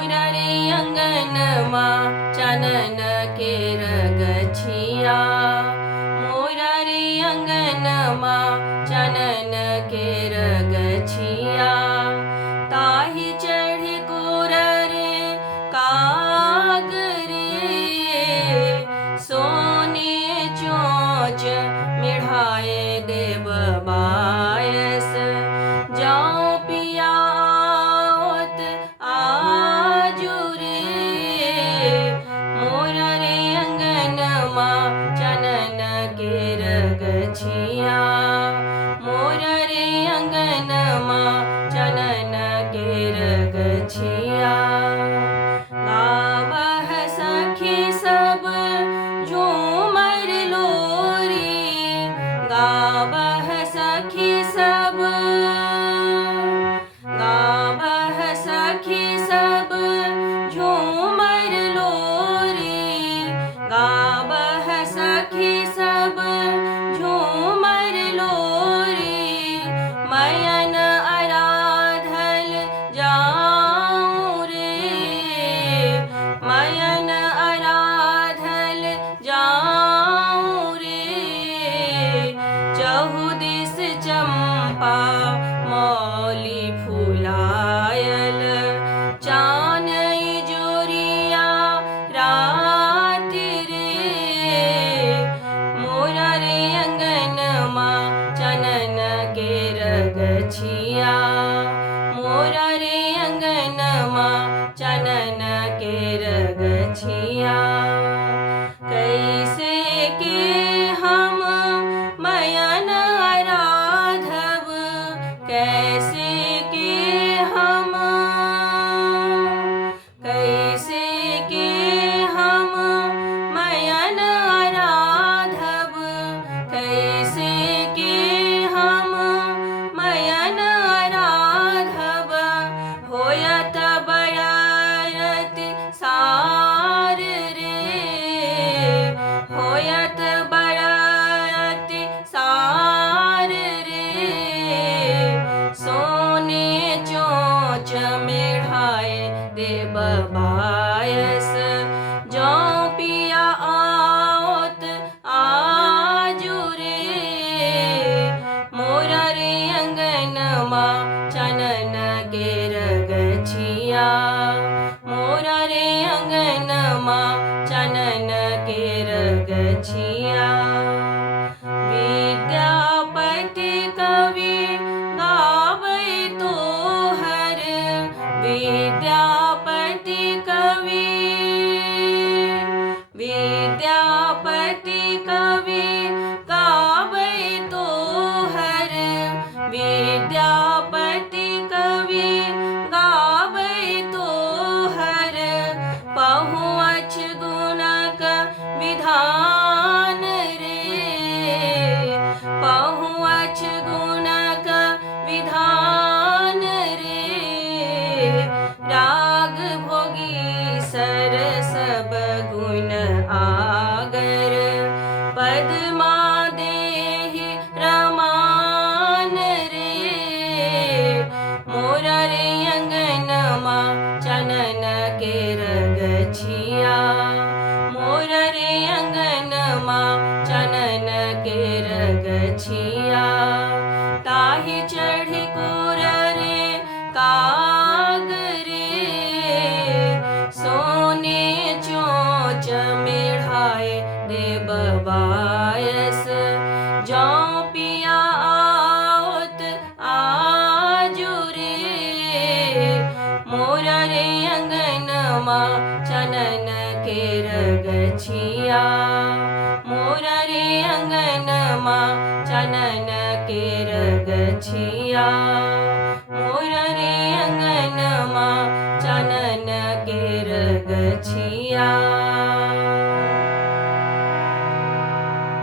मोरा रे अंगनमा चनन केर गछिया। मोरा रे अंगनमा चनन केर गछिया। ताहि चढ़ि गोर रे काग रे। सोने चोंच मिढ़ाए देव बायस। जाऊं पिया आवत आजू रे। मोरा रे अंगनमा चनन केर गछिया। मोरा रे अंगनमा चनन केर गछिया। गावह सखी सब झूमर लोरी। गावह सखी सब। गावह सखी सब झूमर लोरी। गावह सखी सब झूमर लोरी। मयन आराधल जाऊं रे। मयन आराधल जाऊं रे। चहु दिस चंपा मौली फुलायल। चानई जोरिया रात रे। मोरा रे अंगनमा चनन केर गछिया। मोरा रे अंगनमा चनन केर गछिया। कैसे के हम मयन आराधब। कैसे के हम। कैसे के हम मयन आराधब। कैसे के हम मयन आराधब। होयत बड़ारत सार रे। होयत बड़ारत सार रे। सोने चोंच मिढ़ाए देव बायस। जाऊं पिया आवत आजू रे। मोरा रे अंगनमा चनन केर गछिया। मोरा रे अंगनमा चनन केर गछिया। विद्यापति कवि गावै तोहर। विद्यापति कवि। विद्यापति कवि गावै तोहर। विद्यापति कवि गावै तोहर। पहुँच गुणक विधान रे। पहुँच गुणक विधान रे। राग भोगी सर सब गुण आगर। पद्मा देहि रमान रे। मोरा रे अंगनमा चनन केर गछिया। मोरा रे अंगनमा चनन केर गछिया। ताहि चढ़ि गोर रे काग रे। सोने चोंच मिढ़ाए देव बायस। जाऊं पिया आवत आजू रे। मोरा रे अंगनमा चनन केर गछिया। मोरा रे अंगनमा चनन केर गछिया। मोरा रे अंगनमा चनन केर गछिया।